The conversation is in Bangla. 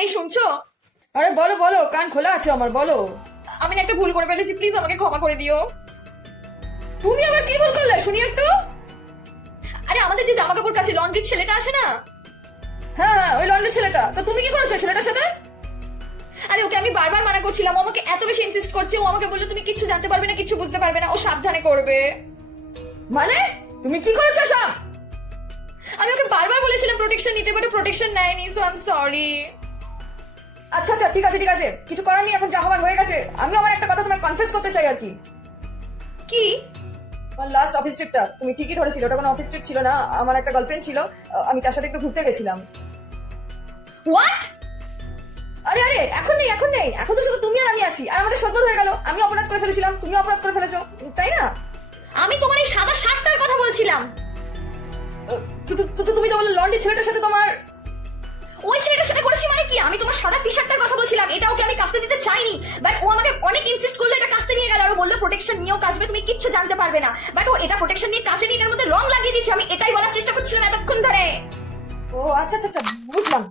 এই শুনছো? আরে বলো বলো, কান খোলা আছে আমার, বলো। আমি না একটা ভুল করে ফেলেছি, প্লিজ আমাকে ক্ষমা করে দিও। তুমি আবার কি ভুল করলে শুনি একটু? আরে আমাদের যে জামা কাপড় কাছে লন্ড্রির ছেলেটা আছে না, হ্যাঁ হ্যাঁ, ওই লন্ড্রি ছেলেটা, তো তুমি কি করেছো ছেলেটার সাথে? আরে ওকে আমি বারবার মানা করছিলাম, ও আমাকে এত বেশি ইনসিস্ট করছে, ও আমাকে বললো তুমি কিচ্ছু জানতে পারবে না, কিচ্ছু বুঝতে পারবে না, ও সাবধানে করবে। মানে তুমি কি করেছো সব? আমি ওকে বারবার বলেছিলাম প্রোটেকশন নিতে, বাট প্রোটেকশন নেয়নি, সো আই এম সরি। আচ্ছা আচ্ছা, ঠিক আছে ঠিক আছে, কিছু করার নেই, এখন যা হওয়ার হয়ে গেছে। আমি আমার একটা কথা তোমায় কনফেস করতে চাই আর কি। কি? লাস্ট অফিস ট্রিপটা তুমি ঠিকই ধরেছিল, ওটা কোনো অফিস ট্রিপ ছিল না। আমার একটা গার্লফ্রেন্ড ছিল, আমি তার সাথে একটু ঘুরতে গেছিলাম। হোয়াট? আরে আরে, এখন নেই এখন নেই, এখন তো শুধু তুমি আর আমি আছি, আর আমাদের সদ্য হয়ে গেল। আমি অপরাধ করে ফেলেছিলাম, তুমি অপরাধ করে ফেলেছো, তাই না? আমি তোমার এই সাদা শার্টটার কথা বলছিলাম। তুমি তো বললে লন্ড্রি ছেলেটার সাথে তোমার। ওই ছেলেটার সাথে করেছি মানে কি? আমি তোমার সাদা টি শার্টটার কথা বলছিলাম, এটা ওকে আমি কাস্তে দিতে চাইনি, বাট ও আমাকে অনেক ইনসিস্ট করলো এটা কাস্তে নিয়ে গেল, আর ও বললো প্রোটেকশন নিয়েও কাজবে, তুমি কিচ্ছু জানতে পারবে না, বাট ও এটা প্রোটেকশন নিয়ে কাজে নিয়ে এটার মধ্যে রং লাগিয়ে দিচ্ছে। আমি এটাই বলার চেষ্টা করছিলাম এতক্ষণ ধরে। ও আচ্ছা আচ্ছা আচ্ছা, বুঝলাম।